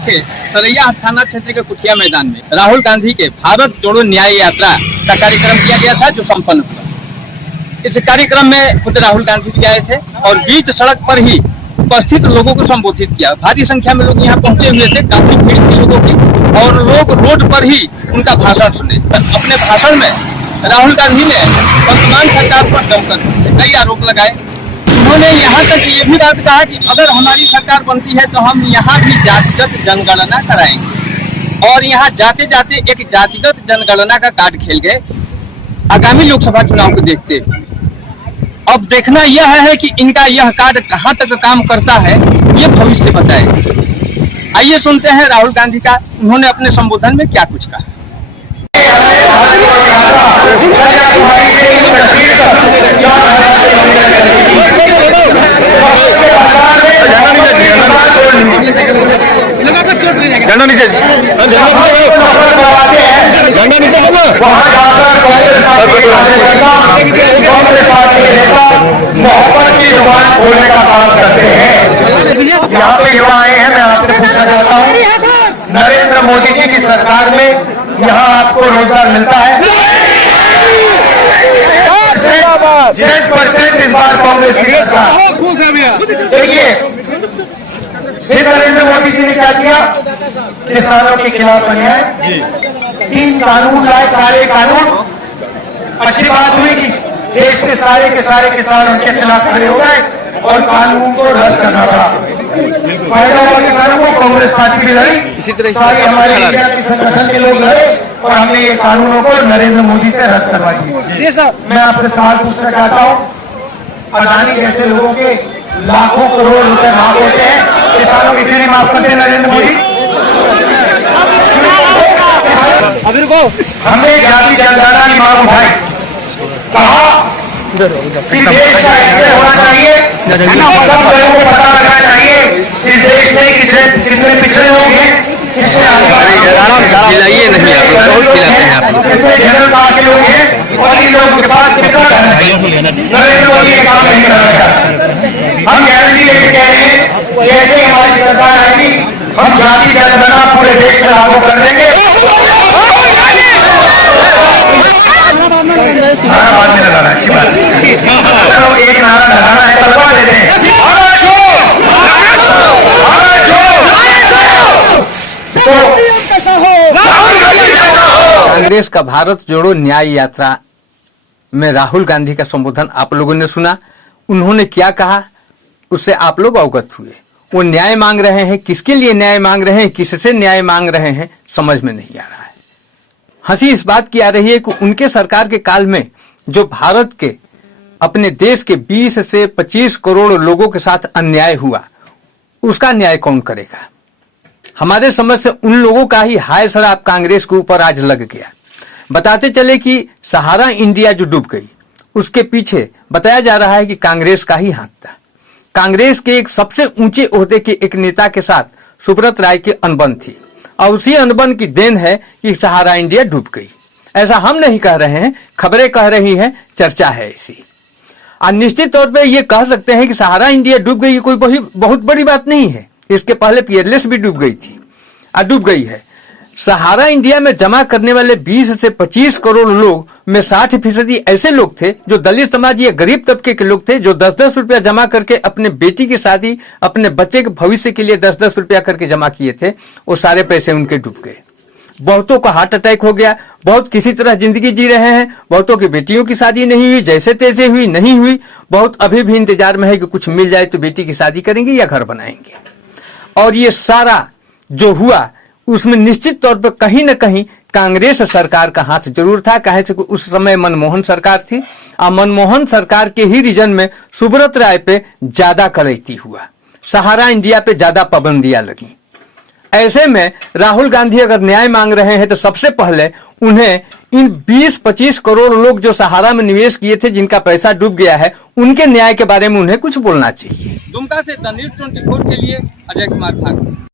सरैया थाना क्षेत्र के कुटिया मैदान में राहुल गांधी के भारत जोड़ो न्याय यात्रा का कार्यक्रम किया गया था, जो संपन्न हुआ। इस कार्यक्रम में खुद राहुल गांधी भी आए थे और बीच सड़क पर ही उपस्थित लोगों को संबोधित किया। भारी संख्या में लोग यहाँ पहुंचे हुए थे, काफी भीड़ थी लोगों की, और लोग रोड पर ही उनका भाषण सुने। अपने भाषण में राहुल गांधी ने वर्तमान सरकार पर जमकर कई आरोप लगाए। उन्होंने यहाँ तक ये भी बात कहा कि अगर हमारी सरकार बनती है तो हम यहाँ भी जातिगत जनगणना कराएंगे, और यहाँ जाते जाते एक जातिगत जनगणना का कार्ड खेल गए आगामी लोकसभा चुनाव को देखते हुए। अब देखना यह है कि इनका यह कार्ड कहाँ तक काम करता है, ये भविष्य बताए। आइए सुनते हैं राहुल गांधी का, उन्होंने अपने संबोधन में क्या कुछ कहा। मोहब्बत की जुबान खोलने का काम करते हैं। यहाँ पे युवा आए हैं, मैं आपसे पूछना चाहता हूँ, नरेंद्र मोदी जी की सरकार में यहाँ आपको रोजगार मिलता है? 100% इस बार कांग्रेस की सरकार। देखिए, फिर नरेंद्र मोदी जी ने क्या किया? किसानों के खिलाफ अन्याय, 3 कानून लाए, काले कानून। अच्छी बात हुई कि देश के सारे किसान उनके खिलाफ खड़े हो गए और कानून को रद्द करना पड़ा। फायदा हुआ किसानों को, कांग्रेस पार्टी भी लड़ी, सारे हमारे इंडिया के संगठन के लोग लड़े और हमने ये कानूनों को नरेंद्र मोदी से रद्द करवा दिया। मैं आपसे सवाल पूछना चाहता हूँ, अडानी जैसे लोगों के लाखों करोड़ रुपए माफ होते हैं, किसानों के क्यों माफ करते हैं नरेंद्र मोदी? हमने जाति जनगणना की मांग उठाई, कहा कि देश का ऐसे होना चाहिए, सब लोगों को पता लगना चाहिए इस देश में कितने पिछड़े लोग हैं, कितने जनरल कास्ट के लोग हैं और इन लोगों के पास कितना नरेंद्र मोदी ये काम नहीं कर रहा। हम गारंटी लेके कह रहे हैं, जैसे हमारी सरकार आएगी हम जाति जनगणना पूरे देश में लागू कर देंगे। नारा बाद में लगाना अच्छी बात है, एक नारा लगाना है, तलवा देते हैं। कांग्रेस का भारत जोड़ो न्याय यात्रा में राहुल गांधी का संबोधन आप लोगों ने सुना। उन्होंने क्या कहा उससे आप लोग अवगत हुए। वो न्याय मांग रहे हैं, किसके लिए न्याय मांग रहे हैं, किससे न्याय मांग रहे हैं, समझ में नहीं आ रहा है। हंसी इस बात की आ रही है कि उनके सरकार के काल में जो भारत के अपने देश के 20 से 25 करोड़ लोगों के साथ अन्याय हुआ, उसका न्याय कौन करेगा। हमारे समझ से उन लोगों का ही हाय शराब कांग्रेस के ऊपर आज लग गया। बताते चले कि सहारा इंडिया जो डूब गई, उसके पीछे बताया जा रहा है कि कांग्रेस का ही हाथ था। कांग्रेस के एक सबसे ऊंचे ओहदे के एक नेता के साथ सुब्रत राय की अनबन थी, और उसी अनबन की देन है कि सहारा इंडिया डूब गई। ऐसा हम नहीं कह रहे हैं, खबरें कह रही हैं, चर्चा है ऐसी। निश्चित तौर पे ये कह सकते हैं कि सहारा इंडिया डूब गई, कोई बहुत बड़ी बात नहीं है। इसके पहले पीएलएस भी डूब गई थी, डूब गई है। सहारा इंडिया में जमा करने वाले 20 से 25 करोड़ लोग में 60% ऐसे लोग थे जो दलित समाज या गरीब तबके के लोग थे, जो 10-10 रुपया जमा करके अपने बेटी की शादी, अपने बच्चे के भविष्य के लिए 10-10 रुपया करके जमा किए थे। वो सारे पैसे उनके डूब गए। बहुतों का हार्ट अटैक हो गया, बहुत किसी तरह जिंदगी जी रहे हैं। बहुतों की बेटियों की शादी नहीं हुई, जैसे तैसे हुई, नहीं हुई। बहुत अभी भी इंतजार में है कि कुछ मिल जाए तो बेटी की शादी करेंगे या घर बनाएंगे। और ये सारा जो हुआ उसमें निश्चित तौर पर कहीं न कहीं कांग्रेस सरकार का हाथ जरूर था। कहे से उस समय मनमोहन सरकार थी, और मनमोहन सरकार के ही रीजन में सुब्रत राय पे ज्यादा कड़ैती हुआ, सहारा इंडिया पे ज्यादा पाबंदियां लगी। ऐसे में राहुल गांधी अगर न्याय मांग रहे हैं तो सबसे पहले उन्हें इन 20-25 करोड़ लोग जो सहारा में निवेश किए थे, जिनका पैसा डूब गया है, उनके न्याय के बारे में उन्हें कुछ बोलना चाहिए। दुमका से द न्यूज़ 24 के लिए अजय कुमार ठाकुर।